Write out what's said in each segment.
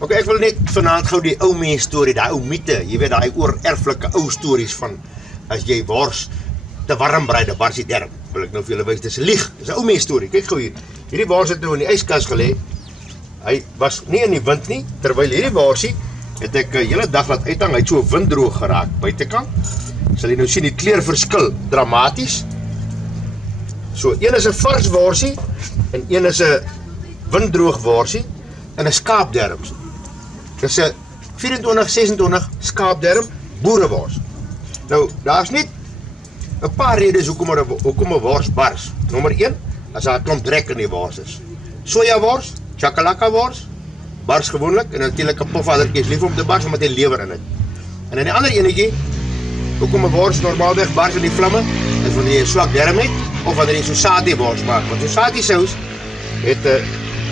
Ok, ek wil net vanaand gou die ou mens storie, die ou mythe, jy weet daai oorerflike ou stories van as jy wors te warm brei, dan bars die derm. Wil ek nou vir julle wys, dis 'n lieg. Dis 'n ou mens storie. Kyk gou hier. Hierdie wors het nou in die yskas gelê. Hy was nie in die wind nie, terwyl hierdie worsie het ek 'n hele dag laat uithang, hy het so winddroog geraak buitekant. Sal jy nou sien die kleurverskil dramaties. So, een is 'n vars worsie en een is 'n winddroog worsie en 'n skaapderm. Dis 'n 24-26 skaapderm boerewors. Nou, daar's net 'n paar redes hoekom 'n wors bars. Nommer 1, as daar 'n klomp drek in die wors is. Sojawors, chakalaka wors, bars gewoonlik en natuurlik 'n pofaddertjie is lief om te bars omdat hy lewer in het. En dan die ander enetjie, hoekom 'n wors normaalweg bars in die vlamme, is wanneer jy 'n swak derm het of wanneer jy so satie wors maak. Want so satie sous het 'n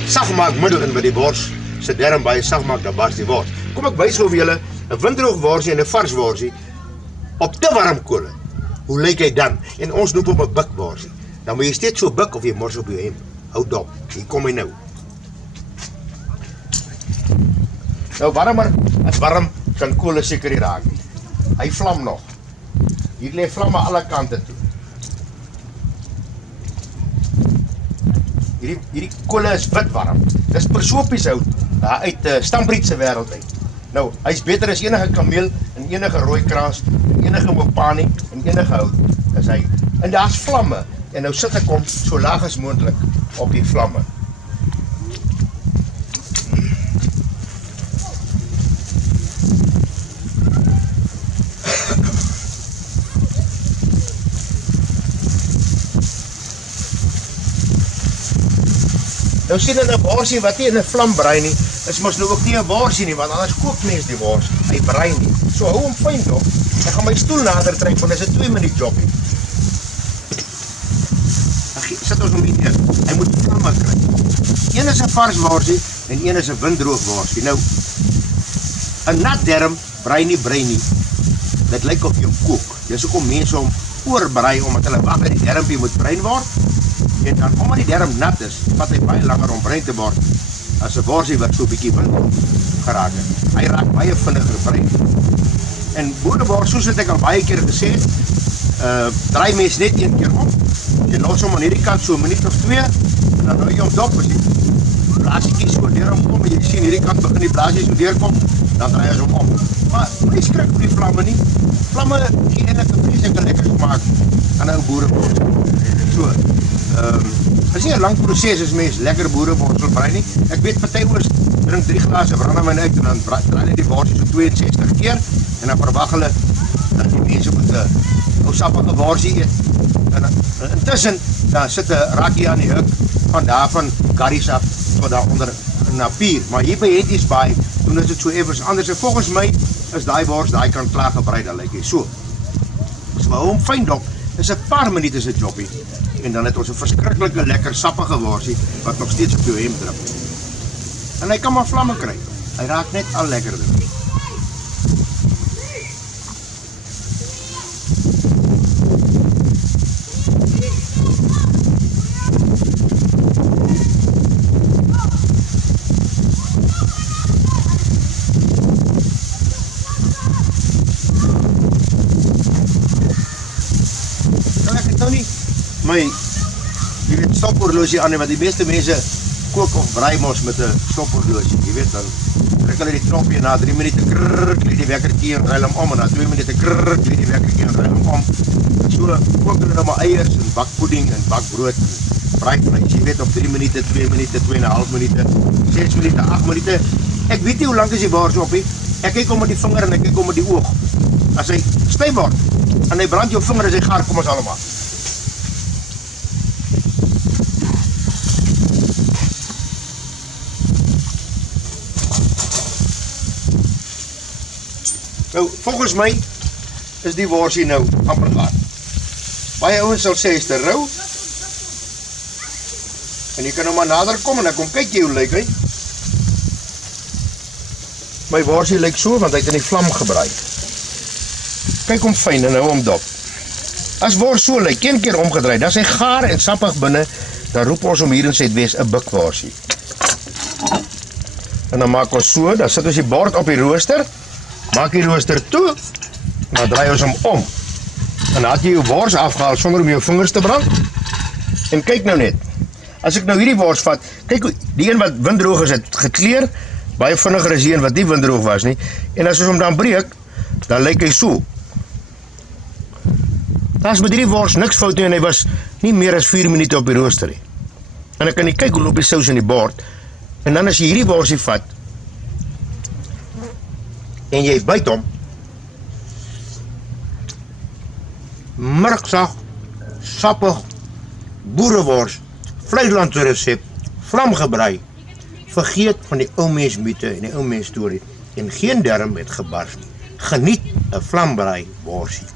sagmaakmiddel in wat die wors se derm baie sag maak, dan bars die wors. Kom ek wys gou vir julle 'n winddroog worsie en 'n vars worsie op te warm kole. Hoe lyk hy dan? En ons noem hom 'n bikworsie. Dan moet jy steeds so bik of jy mors op jou hemp. Hou dop. Hier kom hy nou. Nou warmer, as warm kan kole seker nie raak nie. Hy vlam nog. Hier lê vlamme alle kante toe. Hierdie kole is wit warm. Dis persopies hout, daar uit Stambriet se wêreld uit. Nou, hy's beter as enige kameel en enige rooi kraas, en enige mopani en enige hout. Is hy. En daar's vlamme en nou sit ek hom so laag as moontlik op die vlamme. Nou sien in 'n worsie wat nie in 'n vlam brei nie, is mos nou ook nie 'n worsie nie, want anders kook mens die wors. Hy brei nie. So hou hom fyn dop. Ek gaan my stoel nader trek want dis 'n 2-minuut jobbie. Sit ons hom hier neer. Hy moet vlamme kry. Een is 'n vars worsie en een is 'n winddroog worsie. Nou 'n nat derm brei nie. Dit lyk of jy hom kook. Dis hoekom mense hom oorbrei omdat hulle wag dat die dermpie moet bruin word. En dan omdat die derm nat is, vat hy baie langer om bruin te word as 'n worsie wat so 'n bietjie wind geraak het. Hy raak baie vinniger bruin. En boerewors, soos het ek al baie keer gesê, draai mens net een keer om. Jy los hom aan hierdie kant so 'n minuut of 2 en dan hou jy hom dop as die blaasiekies so deur hom kom en jy sien hierdie kant begin die blaasies so deurkom, dan draai jy hom om. Maar moenie skrik vir die vlamme nie. Vlamme gee eintlik 'n vreeslike lekker smaak aan 'n ou boerewors. So, is nie 'n lang proses as mens lekker boerewors wil brei nie. Ek weet party ouers drink 3 glase brandewyn uit en dan draai hulle die worsie so 62 keer en dan verwag hulle dat die mense moet 'n ou sappige worsie eet. En intussen dan sit 'n rakkie aan die huk van daarvan curries af tot daar onder 'n napier. Maar hier by Hetties Baai doen dit so effens anders. En volgens my is daai wors daai kan klaar gebrei, dan lyk hy so. So hou hom fyn dop. Dis 'n paar minute se jobbie. En dan het ons 'n verskriklike lekker sappige worsie wat nog steeds op jou hemp drip. En hy kan maar vlamme kry. Hy raak net al lekkerder. My, jy weet, stophorlosie aan, want die meeste mense kook of braai mos met 'n stophorlosie, jy weet, dan trek hulle die knoppie na 3 minute krrrr, klik die wekkertjie en draai hom om, en na 2 minute krrrr, klik die wekkertjie en draai hom om. So kook hulle nou maar eiers en bakpudding en bakbrood en braaivleis, jy weet, op 3 minute, 2 minute, 2,5 minute, 6 minute, 8 minute. Ek weet nie hoe lank is die wors op nie. Ek kyk om met die vinger en ek kyk om met die oog. As hy styf word en hy brand jou vinger as hy gaar, kom ons allemaal. Nou, volgens my is die worsie nou amper klaar. Baie ouens sal sê, is te rou. En jy kan nou maar nader kom en ek kom kyk jy hoe lyk hy. My worsie lyk so, want hy het in die vlam gebraai. Kyk hom fyn en hou hom dop. As wors so lyk, een keer omgedraai, dan is hy gaar en sappig binne, dan roep ons om hier in Suidwes 'n bikworsie. En dan maak ons so, dan sit ons die bord op die rooster, maak die rooster toe, dan draai ons hom om. En dan het jy jou wors afgehaal sonder om jou vingers te brand. En kyk nou net, as ek nou hierdie wors vat, kyk, die een wat winddroog is, het gekleur, baie vinniger as die een wat nie winddroog was nie, en as ons hom dan breek, dan lyk hy so. Daar is met hierdie wors niks fout nie, en hy was nie meer as 4 minute op die rooster nie. En dan kan jy kyk hoe loop die sous in die bord, en dan as jy hierdie worsie vat, en jy byt hom, murksag, sappig, boerewors, vleislandse resep, vlamgebraai, vergeet van die ou mens mythe en die ou mens storie, en geen darm het gebars nie. Geniet 'n vlambraai worsie.